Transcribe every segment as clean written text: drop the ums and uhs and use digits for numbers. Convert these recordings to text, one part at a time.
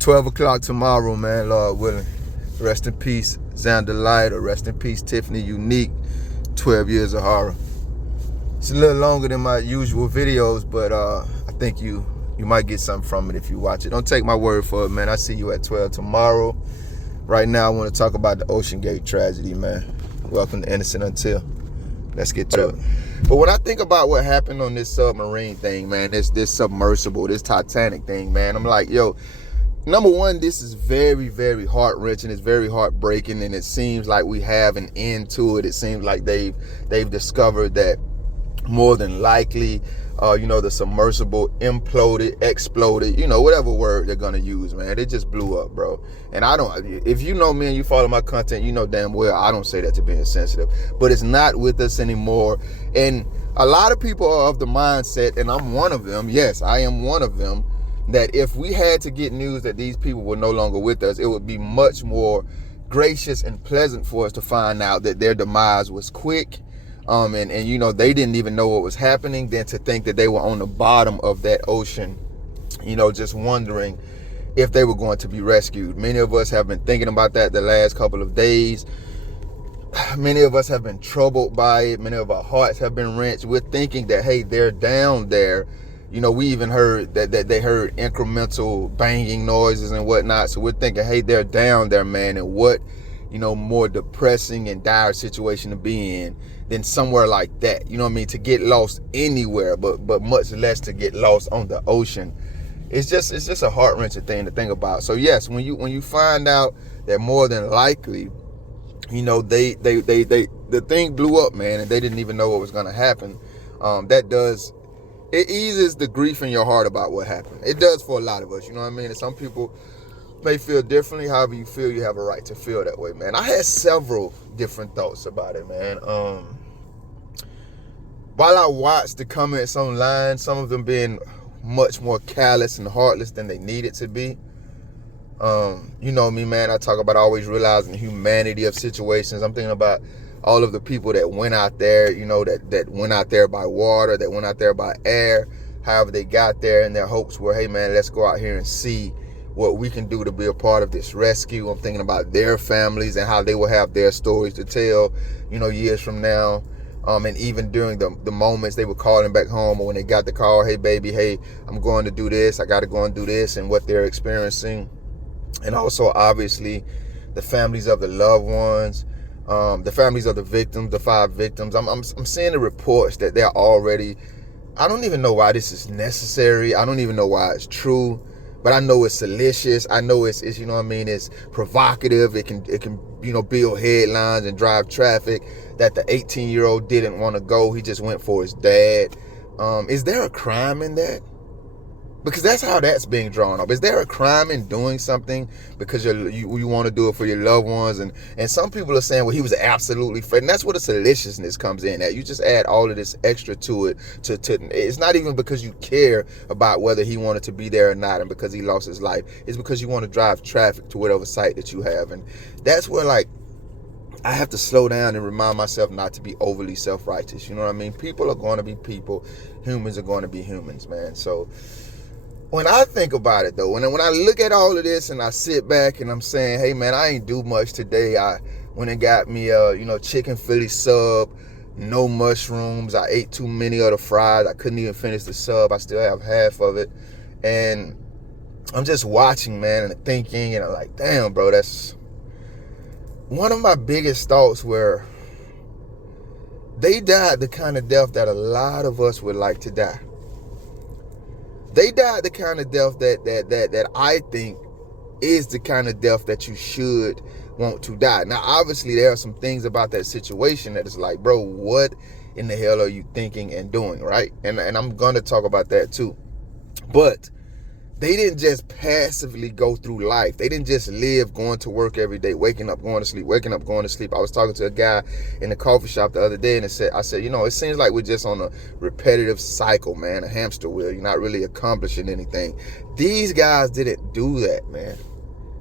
12 o'clock tomorrow, man, Lord willing. Rest in peace, Xander Light, or rest in peace, Tiffany Unique. 12 years of horror. It's a little longer than my usual videos, but I think you might get something from it if you watch it. Don't take my word for it, man. I see you at 12 tomorrow. Right now, I want to talk about the Oceangate tragedy, man. Welcome to Innocent Until. Let's get to it. But when I think about what happened on this submarine thing, man, this submersible, this Titanic thing, man, I'm like, yo, number one, this is very, very heart-wrenching. It's very heartbreaking, and it seems like we have an end to it. It seems like they've discovered that more than likely, the submersible imploded, exploded, whatever word they're gonna use, man. It just blew up, bro. And if you know me and you follow my content, you know damn well I don't say that to be insensitive, but it's not with us anymore. And a lot of people are of the mindset, and I'm one of them. Yes, I am one of them, that if we had to get news that these people were no longer with us, it would be much more gracious and pleasant for us to find out that their demise was quick, and they didn't even know what was happening, than to think that they were on the bottom of that ocean, just wondering if they were going to be rescued. Many of us have been thinking about that the last couple of days. Many of us have been troubled by it. Many of our hearts have been wrenched. We're thinking that, hey, they're down there. We even heard that they heard incremental banging noises and whatnot. So we're thinking, hey, they're down there, man. And what, more depressing and dire situation to be in than somewhere like that. You know what I mean? To get lost anywhere, but much less to get lost on the ocean. It's just a heart-wrenching thing to think about. So yes, when you find out that more than likely, the thing blew up, man, and they didn't even know what was gonna happen. It eases the grief in your heart about what happened. It does for a lot of us, you know what I mean? And some people may feel differently. However you feel, you have a right to feel that way, man. I had several different thoughts about it, man. While I watched the comments online, some of them being much more callous and heartless than they needed to be. You know me, man. I talk about always realizing the humanity of situations. I'm thinking about all of the people that went out there, that went out there by water, that went out there by air, however they got there, and their hopes were, hey, man, let's go out here and see what we can do to be a part of this rescue. I'm thinking about their families and how they will have their stories to tell, years from now. And even during the moments they were calling back home, or when they got the call, hey, baby, hey, I'm going to do this, I got to go and do this, and what they're experiencing. And also, obviously, the families of the loved ones, the families of the victims, the 5 victims. I'm seeing the reports that they're already, I don't even know why this is necessary. I don't even know why it's true, but I know it's salacious. I know it's it's provocative. It can build headlines and drive traffic. That the 18-year-old didn't want to go. He just went for his dad. Is there a crime in that? Because that's how that's being drawn up. Is there a crime in doing something because you want to do it for your loved ones? And some people are saying, well, he was absolutely afraid. And that's where the salaciousness comes in at. You just add all of this extra to it. It's not even because you care about whether he wanted to be there or not and because he lost his life. It's because you want to drive traffic to whatever site that you have. And that's where, I have to slow down and remind myself not to be overly self-righteous. You know what I mean? People are going to be people. Humans are going to be humans, man. So when I think about it, though, when I look at all of this and I sit back and I'm saying, hey, man, I ain't do much today. I went and got me chicken Philly sub, no mushrooms. I ate too many of the fries. I couldn't even finish the sub. I still have half of it. And I'm just watching, man, and thinking, and I'm like, damn, bro, that's one of my biggest thoughts. Where they died the kind of death that a lot of us would like to die. They died the kind of death that I think is the kind of death that you should want to die. Now, obviously, there are some things about that situation that is like, bro, what in the hell are you thinking and doing, right? And I'm going to talk about that too. But they didn't just passively go through life. They didn't just live going to work every day, waking up, going to sleep, waking up, going to sleep. I was talking to a guy in the coffee shop the other day, and I said, it seems like we're just on a repetitive cycle, man, a hamster wheel. You're not really accomplishing anything. These guys didn't do that, man.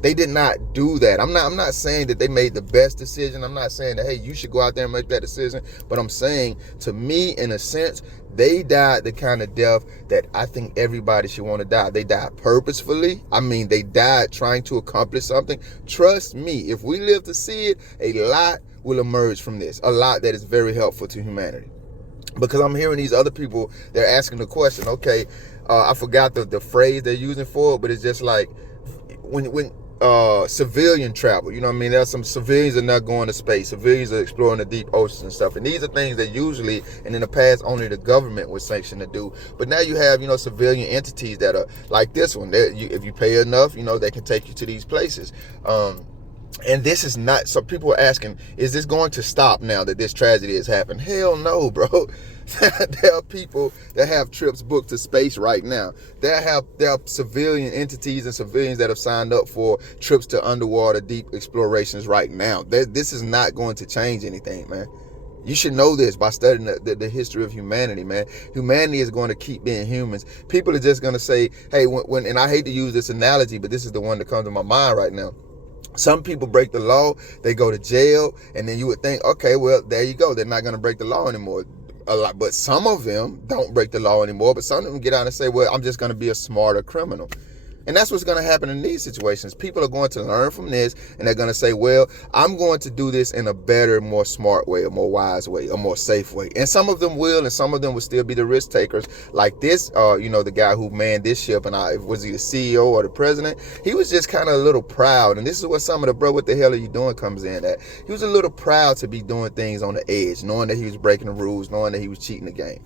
They did not do that. I'm not saying that they made the best decision. I'm not saying that, hey, you should go out there and make that decision. But I'm saying, to me, in a sense, they died the kind of death that I think everybody should want to die. They died purposefully. I mean, they died trying to accomplish something. Trust me, if we live to see it, a lot will emerge from this. A lot that is very helpful to humanity. Because I'm hearing these other people, they're asking the question, okay, I forgot the phrase they're using for it, but it's just like, when civilian travel, you know what I mean? There's some civilians that are not going to space. Civilians are exploring the deep oceans and stuff. And these are things that usually, and in the past, only the government was sanctioned to do. But now you have, civilian entities that are like this one. If you pay enough, they can take you to these places. And this is not, so people are asking, is this going to stop now that this tragedy has happened? Hell no, bro. There are people that have trips booked to space right now. There are civilian entities and civilians that have signed up for trips to underwater deep explorations right now. This is not going to change anything, man. You should know this by studying the history of humanity, man. Humanity is going to keep being humans. People are just going to say, hey, and I hate to use this analogy, but this is the one that comes to my mind right now. Some people break the law, they go to jail, and then you would think, okay, well, there you go. They're not going to break the law anymore. But some of them don't break the law anymore, but some of them get out and say, well, I'm just going to be a smarter criminal. And that's what's going to happen in these situations. People are going to learn from this, and they're going to say, well, I'm going to do this in a better, more smart way, a more wise way, a more safe way. And some of them will, and some of them will still be the risk takers. Like this, the guy who manned this ship, and was he the CEO or the president? He was just kind of a little proud. And this is what some of the, bro, what the hell are you doing comes in at. He was a little proud to be doing things on the edge, knowing that he was breaking the rules, knowing that he was cheating the game.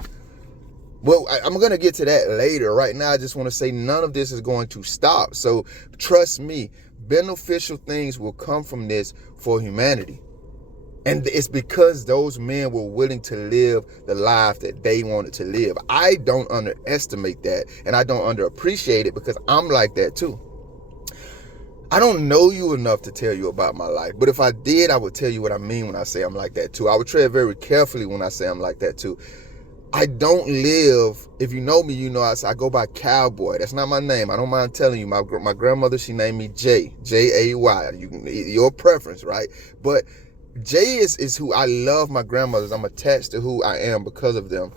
Well, I'm going to get to that later. Right now, I just want to say none of this is going to stop. So trust me, beneficial things will come from this for humanity. And it's because those men were willing to live the life that they wanted to live. I don't underestimate that, and I don't underappreciate it, because I'm like that too. I don't know you enough to tell you about my life, but if I did, I would tell you what I mean when I say I'm like that too. I would tread very carefully when I say I'm like that too. I don't live, if you know me, I go by Cowboy. That's not my name. I don't mind telling you. My grandmother, she named me Jay, J-A-Y. Your preference, right? But Jay is who I love. My grandmothers. I'm attached to who I am because of them.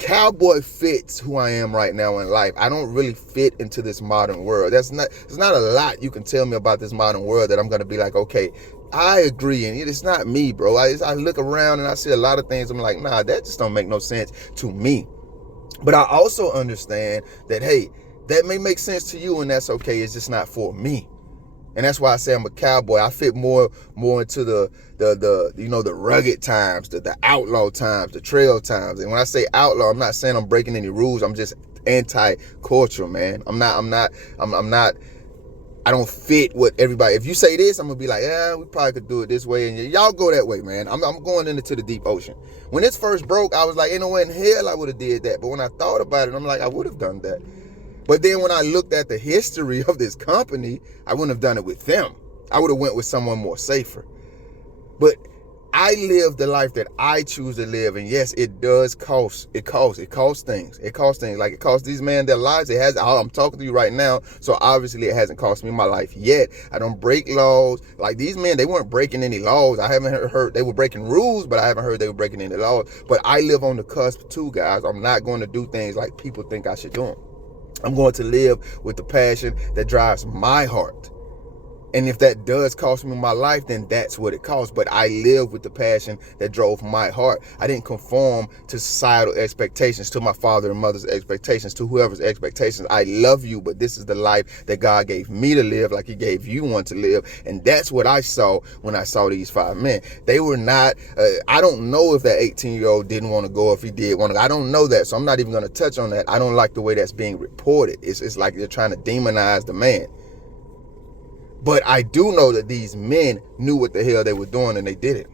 Cowboy fits who I am right now in life. I don't really fit into this modern world. There's not a lot you can tell me about this modern world that I'm going to be like, okay, I agree. And it's not me, bro. I look around and I see a lot of things. I'm like, nah, that just don't make no sense to me. But I also understand that, hey, that may make sense to you, and that's okay. It's just not for me. And that's why I say I'm a cowboy. I fit more into the rugged times, the outlaw times, the trail times. And when I say outlaw, I'm not saying I'm breaking any rules. I'm just anti-culture, man. I don't fit what everybody. If you say this, I'm gonna be like, yeah, we probably could do it this way, and y'all go that way, man. I'm going into the deep ocean. When this first broke, I was like, ain't no way in hell I would have did that. But when I thought about it, I'm like, I would have done that. But then when I looked at the history of this company, I wouldn't have done it with them. I would have went with someone more safer. But I live the life that I choose to live, and yes, it does cost. It costs things. It costs things. Like it costs these men their lives. It has. I'm talking to you right now, so obviously it hasn't cost me my life yet. I don't break laws. Like these men, they weren't breaking any laws. I haven't heard they were breaking rules, but I haven't heard they were breaking any laws. But I live on the cusp too, guys. I'm not going to do things like people think I should do them. I'm going to live with the passion that drives my heart. And if that does cost me my life, then that's what it costs. But I live with the passion that drove my heart. I didn't conform to societal expectations, to my father and mother's expectations, to whoever's expectations. I love you, but this is the life that God gave me to live, like he gave you one to live. And that's what I saw when I saw these 5 men. They were not, I don't know if that 18-year-old didn't want to go, if he did want to. I don't know that, so I'm not even going to touch on that. I don't like the way that's being reported. It's like they're trying to demonize the man. But I do know that these men knew what the hell they were doing, and they did it.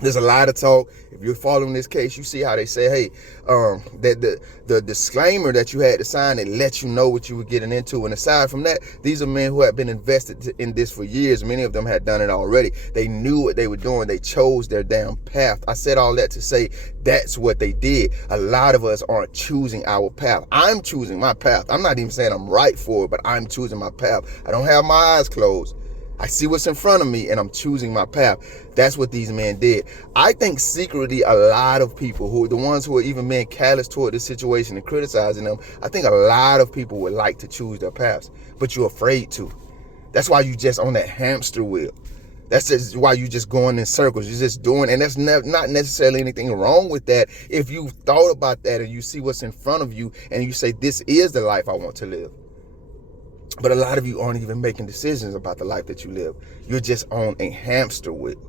There's a lot of talk. If you're following this case, you see how they say, hey, that the disclaimer that you had to sign, it lets you know what you were getting into. And aside from that, these are men who have been invested in this for years. Many of them had done it already. They knew what they were doing. They chose their damn path. I said all that to say that's what they did. A lot of us aren't choosing our path. I'm choosing my path. I'm not even saying I'm right for it, but I'm choosing my path. I don't have my eyes closed. I see what's in front of me and I'm choosing my path. That's what these men did. I think secretly a lot of people, who are the ones who are even being callous toward this situation and criticizing them, I think a lot of people would like to choose their paths, but you're afraid to. That's why you just on that hamster wheel. That's just why you just going in circles. You're just doing, and that's not necessarily anything wrong with that. If you thought about that and you see what's in front of you and you say, this is the life I want to live. But a lot of you aren't even making decisions about the life that you live. You're just on a hamster wheel.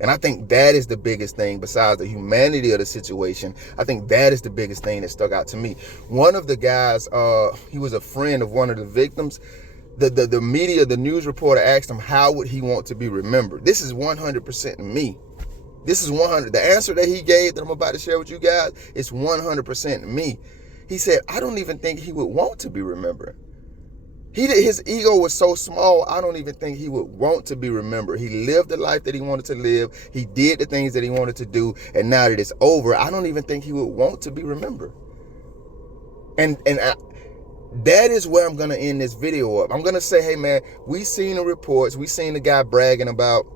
And I think that is the biggest thing besides the humanity of the situation. I think that is the biggest thing that stuck out to me. One of the guys, he was a friend of one of the victims. The media, the news reporter asked him, how would he want to be remembered? This is 100% me. This is 100. The answer that he gave that I'm about to share with you guys is 100% me. He said, I don't even think he would want to be remembered. His ego was so small, I don't even think he would want to be remembered. He lived the life that he wanted to live. He did the things that he wanted to do. And now that it's over, I don't even think he would want to be remembered. And that is where I'm going to end this video up. I'm going to say, hey, man, we seen the reports. We seen the guy bragging about,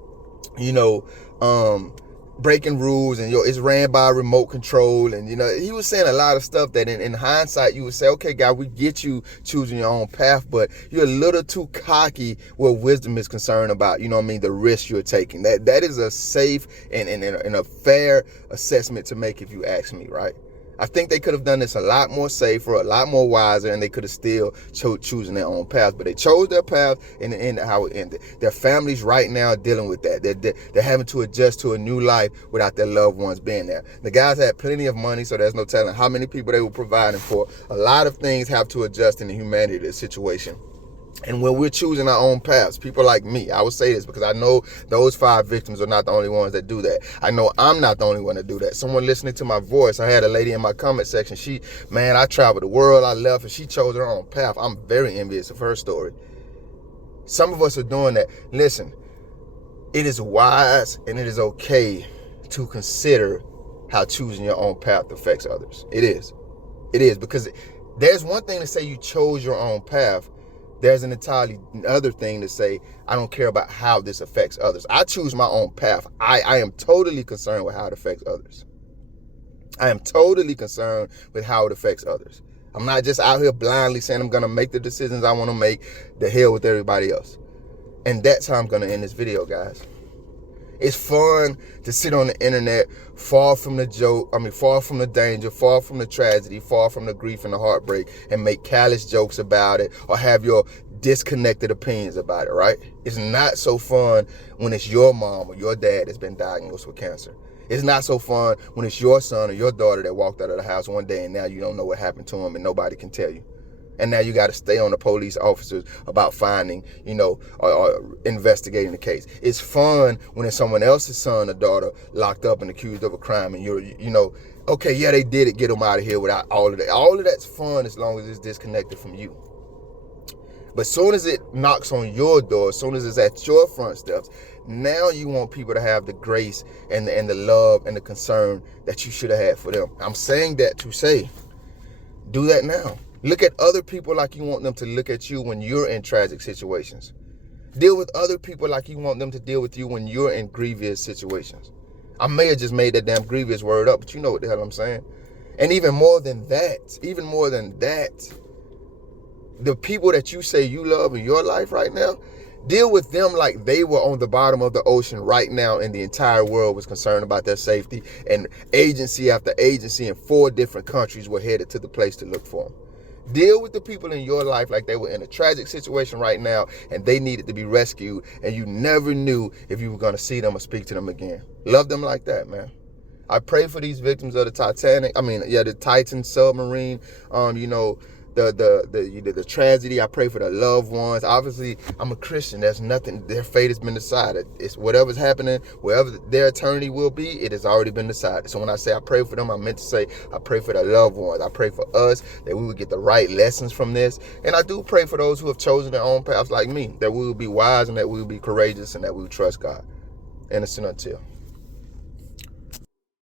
breaking rules, and it's ran by remote control, and he was saying a lot of stuff that in hindsight you would say, okay, guy, we get you choosing your own path, but you're a little too cocky where wisdom is concerned about, the risk you're taking. That is a safe and a fair assessment to make, if you ask me, right? I think they could have done this a lot more safer, a lot more wiser, and they could have still choosing their own path. But they chose their path, and it ended how it ended. Their families right now are dealing with that. They're having to adjust to a new life without their loved ones being there. The guys had plenty of money, so there's no telling how many people they were providing for. A lot of things have to adjust in the humanity of the situation. And when we're choosing our own paths, people like me, I would say this because I know those 5 victims are not the only ones that do that. I know I'm not the only one to do that. Someone listening to my voice, I had a lady in my comment section. I traveled the world, I left, and she chose her own path. I'm very envious of her story. Some of us are doing that. Listen, it is wise and it is okay to consider how choosing your own path affects others. It is. It is, because there's one thing to say you chose your own path. There's an entirely other thing to say, I don't care about how this affects others. I choose my own path. I am totally concerned with how it affects others. I am totally concerned with how it affects others. I'm not just out here blindly saying I'm going to make the decisions I want to make, the hell with everybody else. And that's how I'm going to end this video, guys. It's fun to sit on the internet, far from the danger, far from the tragedy, far from the grief and the heartbreak, and make callous jokes about it or have your disconnected opinions about it, right? It's not so fun when it's your mom or your dad that's been diagnosed with cancer. It's not so fun when it's your son or your daughter that walked out of the house one day and now you don't know what happened to him and nobody can tell you. And now you got to stay on the police officers about finding, or investigating the case. It's fun when it's someone else's son or daughter locked up and accused of a crime and you're, okay, yeah, they did it, get them out of here without all of that. All of that's fun as long as it's disconnected from you. But as soon as it knocks on your door, as soon as it's at your front steps, now you want people to have the grace and the love and the concern that you should have had for them. I'm saying that to say, do that now. Look at other people like you want them to look at you when you're in tragic situations. Deal with other people like you want them to deal with you when you're in grievous situations. I may have just made that damn grievous word up, but you know what the hell I'm saying. And even more than that, the people that you say you love in your life right now, deal with them like they were on the bottom of the ocean right now and the entire world was concerned about their safety, and agency after agency in 4 different countries were headed to the place to look for them. Deal with the people in your life like they were in a tragic situation right now and they needed to be rescued and you never knew if you were going to see them or speak to them again. Love them like that, man. I pray for these victims of the Titanic. The Titan submarine. the tragedy. I pray for the loved ones. Obviously, I'm a Christian. There's nothing. Their fate has been decided. It's whatever's happening, wherever their eternity will be, it has already been decided. So when I say I pray for them, I meant to say I pray for the loved ones. I pray for us that we would get the right lessons from this, and I do pray for those who have chosen their own paths like me, that we will be wise and that we will be courageous and that we will trust God. Innocent until.